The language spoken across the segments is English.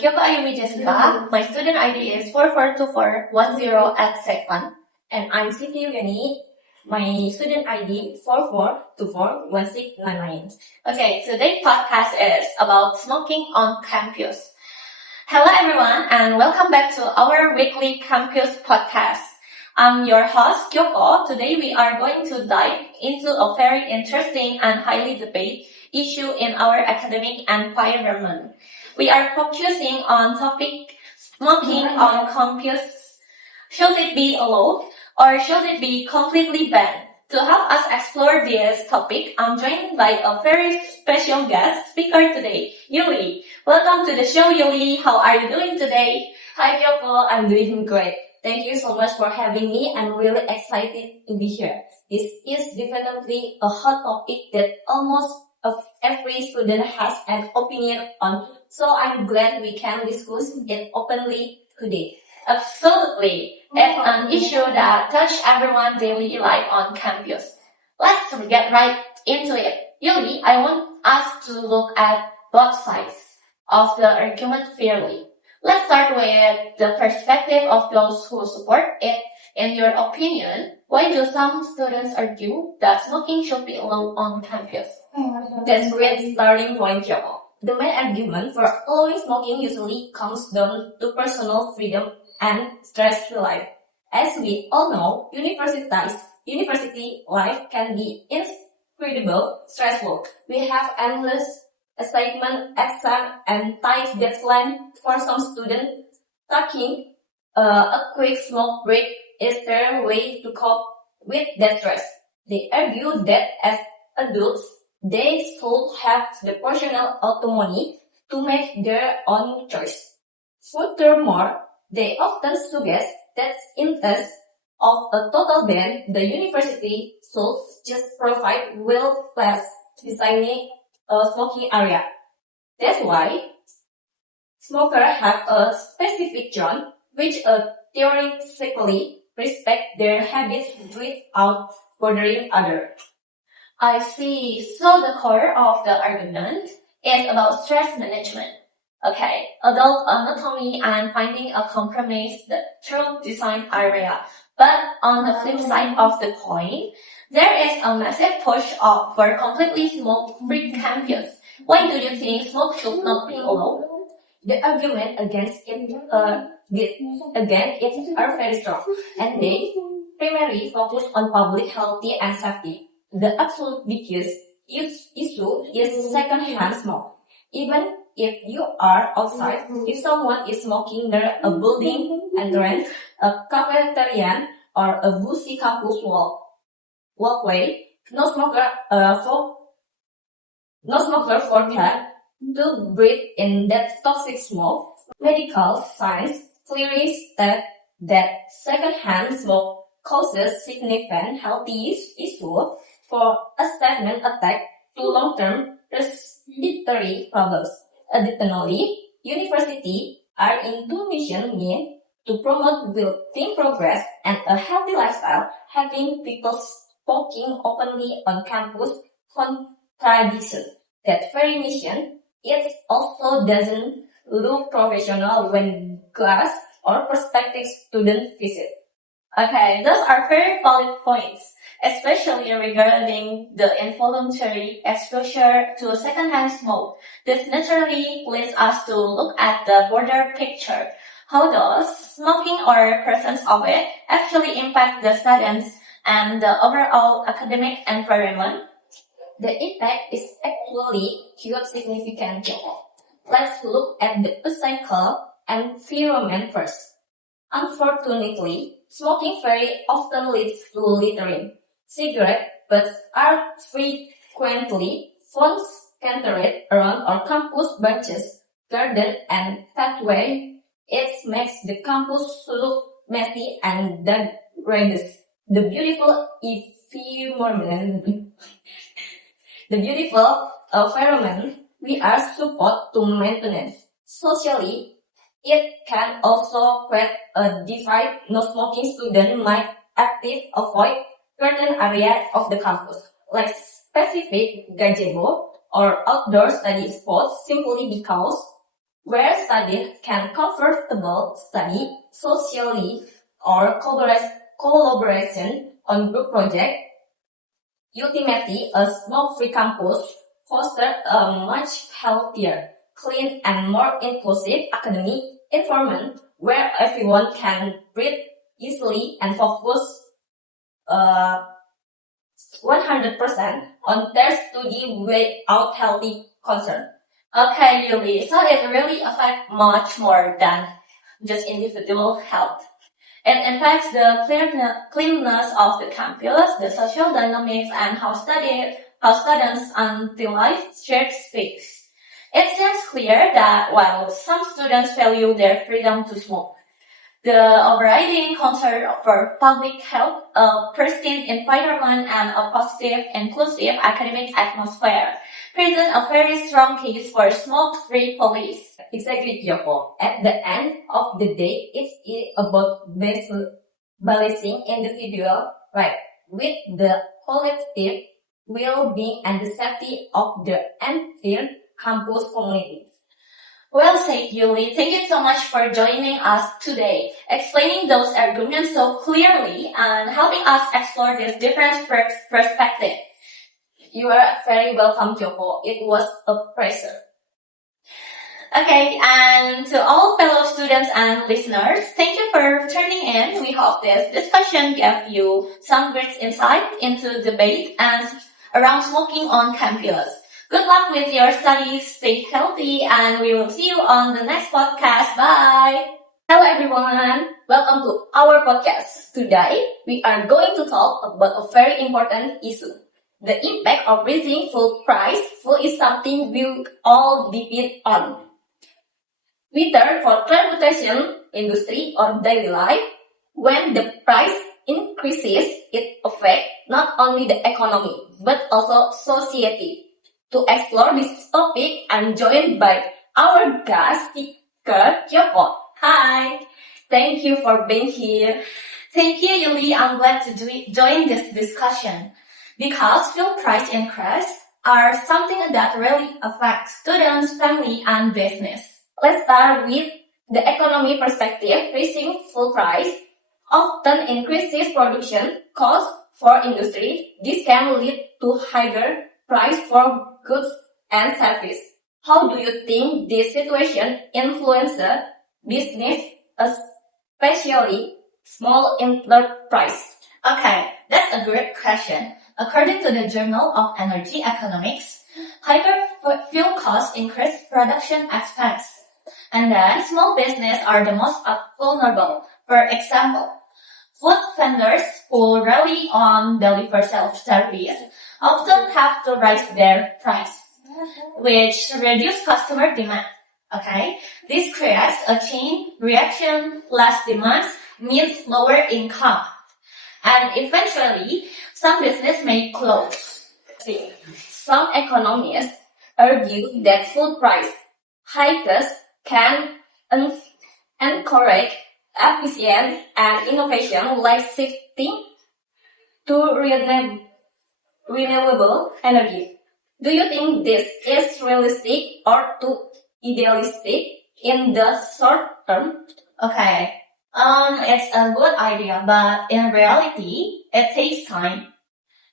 Kyoko Ayumi Jessica. My student ID is 442410 at Sec1. And I'm Siti Yulyani. My student ID 44241699. Okay, today's podcast is about smoking on campus. Hello everyone and welcome back to our weekly campus podcast. I'm your host Kyoko. Today we are going to dive into a very interesting and highly debated issue in our academic environment. We are focusing on topic smoking on campus. Should it be allowed or should it be completely banned? To help us explore this topic, I'm joined by a very special guest speaker today, Yuli. Welcome to the show, Yuli. How are you doing today? Hi Kyoko, I'm doing great. Thank you so much for having me. I'm really excited to be here. This is definitely a hot topic that almost every student has an opinion on, so I'm glad we can discuss it openly today. Absolutely. It's an issue that touches everyone's daily life on campus. Let's get right into it. Yuli, I want us to look at both sides of the argument fairly. Let's start with the perspective of those who support it. In your opinion, why do some students argue that smoking should be allowed on campus? That's a great starting point, Kyoko. The main argument for allowing smoking usually comes down to personal freedom and stress relief. As we all know, university life can be incredibly stressful. We have endless assignment, exam, and tight deadline. For some students, taking a quick smoke break is their way to cope with that stress. They argue that as adults, they should have the personal autonomy to make their own choice. Furthermore, they often suggest that instead of a total ban, the university should just provide well-placed designated smoking area. That's why smokers have a specific zone which theoretically respect their habits without bothering others. I see. So the core of the argument is about stress management. Okay, adult autonomy and finding a compromise through design area. But on the flip side of the coin, there is a massive push for completely smoke-free campus. Why do you think smoke should not be allowed? The argument against it are very strong, and they primarily focus on public health and safety. The absolute biggest issue is second-hand smoke. Even if you are outside, if someone is smoking near a building entrance, a cafeteria, or a busy campus walkway, no smoker forbidden to breathe in that toxic smoke. Medical science clearly states that second-hand smoke causes significant health issues for asthma attack to long-term respiratory problems. Additionally, universities are in two mission to promote building progress and a healthy lifestyle. Having people smoking openly on campus contradicts that very mission. It also doesn't look professional when class or prospective students visit. Okay, those are very valid points, especially regarding the involuntary exposure to secondhand smoke. This naturally leads us to look at the broader picture. How does smoking or presence of it actually impact the students and the overall academic environment? The impact is actually quite significant. Let's look at the physical environment first. Unfortunately, smoking very often leads to littering. Cigarette butts are frequently found scattered around our campus benches, garden, and pathway. It makes the campus look messy and degraded. The beautiful environment we are supposed to maintain. Socially, it can also create a divide. No smoking student might actively avoid certain areas of the campus, like specific gazebo or outdoor study spots, simply because where students can comfortable study socially or collaboration on group projects. Ultimately, a smoke-free campus fosters a much healthier, clean, and more inclusive academic environment where everyone can breathe easily and focus 100% on their study without healthy concern. Okay, Yuli, so it really affects much more than just individual health. It impacts the cleanliness of the campus, the social dynamics, and how students utilize shared space. It seems clear that while some students value their freedom to smoke, the overriding concern for public health, a pristine environment, and a positive, inclusive academic atmosphere present a very strong case for smoke-free police. Exactly, Kyoko. At the end of the day, it's about balancing individual right with the collective well-being and the safety of the entire campus community. Well said, Yuli. Thank you so much for joining us today, explaining those arguments so clearly and helping us explore this different perspective. You are very welcome, Kyoko. It was a pleasure. Okay, and to all fellow students and listeners, thank you for tuning in. We hope this discussion gave you some great insight into debate and around smoking on campus. Good luck with your studies, stay healthy, and we will see you on the next podcast. Bye! Hello everyone, welcome to our podcast. Today, we are going to talk about a very important issue. The impact of raising food price. Food is something we all depend on. Whether for transportation, industry, or daily life, when the price increases, it affects not only the economy, but also society. To explore this topic, I'm joined by our guest speaker, Kyoko. Hi! Thank you for being here. Thank you, Yuli. I'm glad to join this discussion because fuel price increase are something that really affects students, family, and business. Let's start with the economy perspective. Raising fuel price often increases production costs for industry. This can lead to higher price for goods and service. How do you think this situation influences business, especially small enterprise? Okay, that's a great question. According to the Journal of Energy Economics, higher fuel costs increase production expense. And then small business are the most vulnerable. For example, food vendors who rely on delivery self-service often have to raise their price, which reduce customer demand. Okay, this creates a chain reaction. Less demand means lower income, and eventually some business may close. Some economists argue that food price hikes can encourage efficient and innovation like shifting to renewable energy. Do you think this is realistic or too idealistic in the short term? Okay, it's a good idea, but in reality, it takes time.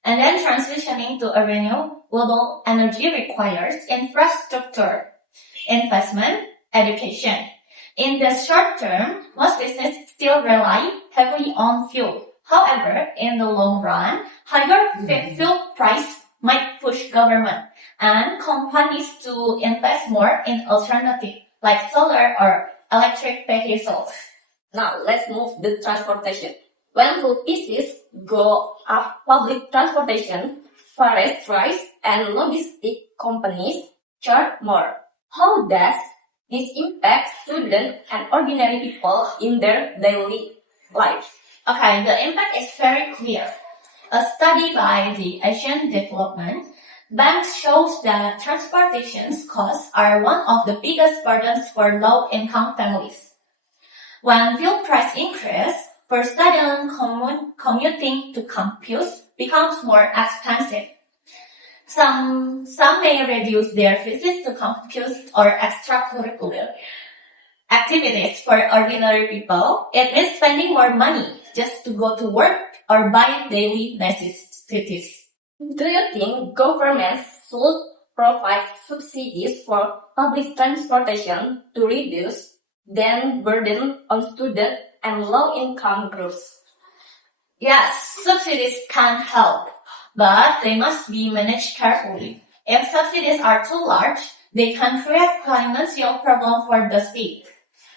And then transitioning to a renewable energy requires infrastructure, investment, education. In the short term, most businesses still rely heavily on fuel. However, in the long run, higher fuel price might push government and companies to invest more in alternatives like solar or electric vehicles. Now, let's move to transportation. When food prices go up, public transportation, forest rise, and logistic companies charge more. How does this impact students and ordinary people in their daily lives? Okay, the impact is very clear. A study by the Asian Development Bank shows that transportation costs are one of the biggest burdens for low-income families. When fuel price increase, for students commuting to campus becomes more expensive. Some may reduce their visits to campus or extracurricular activities. For ordinary people, it means spending more money just to go to work or buy daily necessities. Do you think governments should provide subsidies for public transportation to reduce the burden on students and low-income groups? Yes, subsidies can help, but they must be managed carefully. If subsidies are too large, they can create financial problems for the state.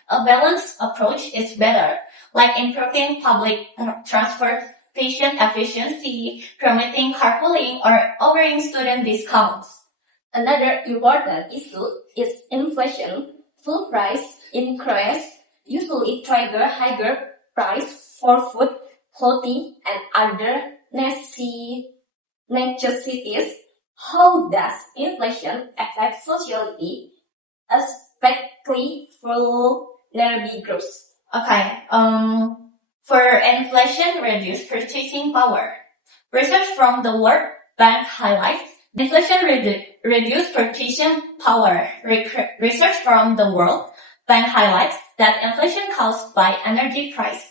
A balanced approach is better, like improving public transportation efficiency, promoting carpooling, or offering student discounts. Another important issue is inflation. Food price increase usually trigger higher price for food, clothing, and other necessities. How does inflation affect society, especially vulnerable groups? Okay, for inflation reduce purchasing power. Research from the World Bank highlights inflation reduce purchasing power. Research from the World Bank highlights that inflation caused by energy price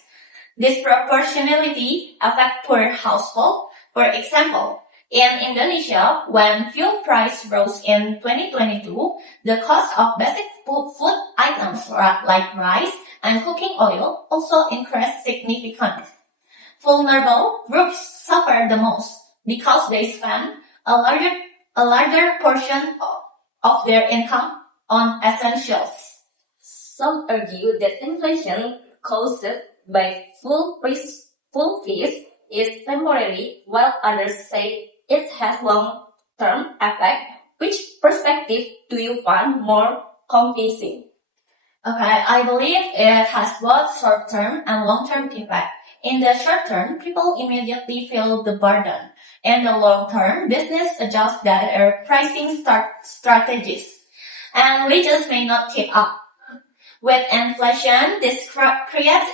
disproportionality affect poor households. For example, in Indonesia, when fuel price rose in 2022, the cost of basic food items like rice and cooking oil also increased significantly. Vulnerable groups suffer the most because they spend a larger portion of their income on essentials. Some argue that inflation caused by full fees is temporary, while others say it has long-term effect. Which perspective do you find more convincing? Okay, I believe it has both short-term and long-term effect. In the short term, people immediately feel the burden. In the long term, business adjusts their pricing strategies, and wages may not keep up. With inflation, this creates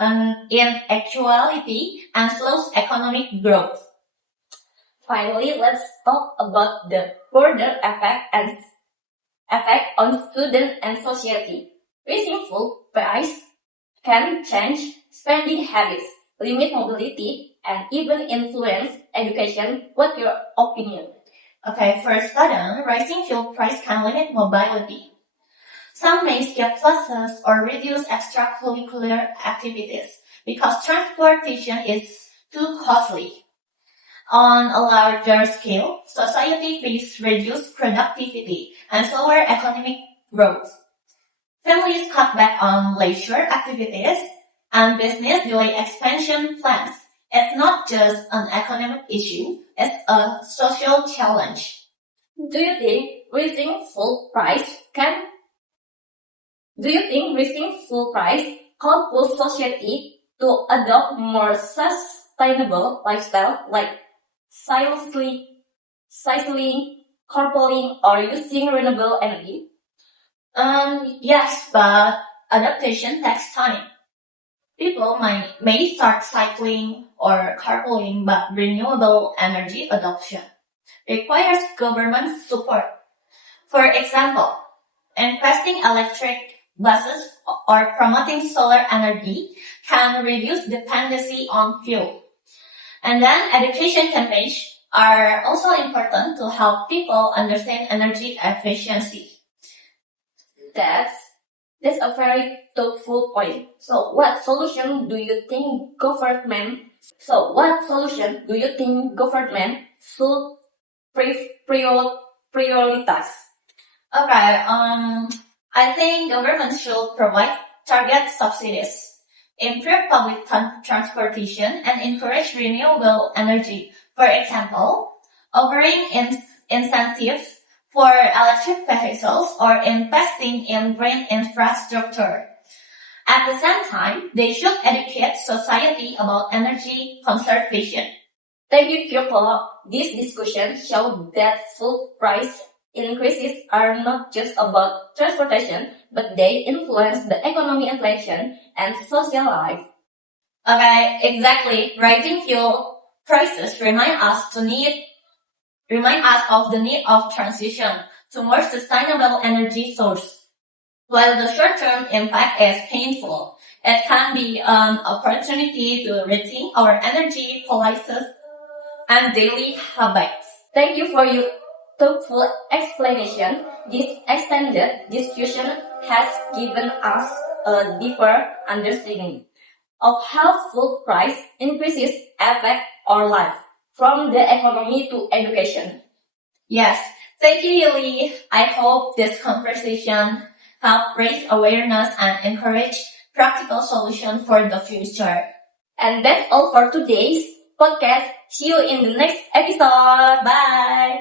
an inequality and slows economic growth. Finally, let's talk about the broader effect on students and society. Raising food price can change spending habits, limit mobility, and even influence education. What's your opinion? Okay, for students, rising fuel price can limit mobility. Some may skip classes or reduce extracurricular activities because transportation is too costly. On a larger scale, society faces reduced productivity and slower economic growth. Families cut back on leisure activities and business delay expansion plans. It's not just an economic issue, it's a social challenge. Do you think raising fuel price can push society to adopt more sustainable lifestyle like cycling, carpooling, or using renewable energy? Yes, but adaptation takes time. People may start cycling or carpooling, but renewable energy adoption requires government support. For example, investing electric buses or promoting solar energy can reduce dependency on fuel. And then education campaigns are also important to help people understand energy efficiency. That's a very thoughtful point. So what solution do you think government should prioritize? Okay, I think government should provide target subsidies, improve public transportation, and encourage renewable energy. For example, offering incentives for electric vehicles or investing in green infrastructure. At the same time, they should educate society about energy conservation. Thank you, Kyoko. This discussion showed that food price increases are not just about transportation, but they influence the economy, inflation, and social life. Okay, exactly. Rising fuel prices remind us to need remind us of the need of transition to more sustainable energy source. While the short-term impact is painful, it can be an opportunity to rethink our energy policies and daily habits. Thank you for your thoughtful explanation. This extended discussion has given us a deeper understanding of how food price increases affect our life, from the economy to education. Yes, thank you, Yuli. I hope this conversation helped raise awareness and encourage practical solutions for the future. And that's all for today's podcast. See you in the next episode. Bye!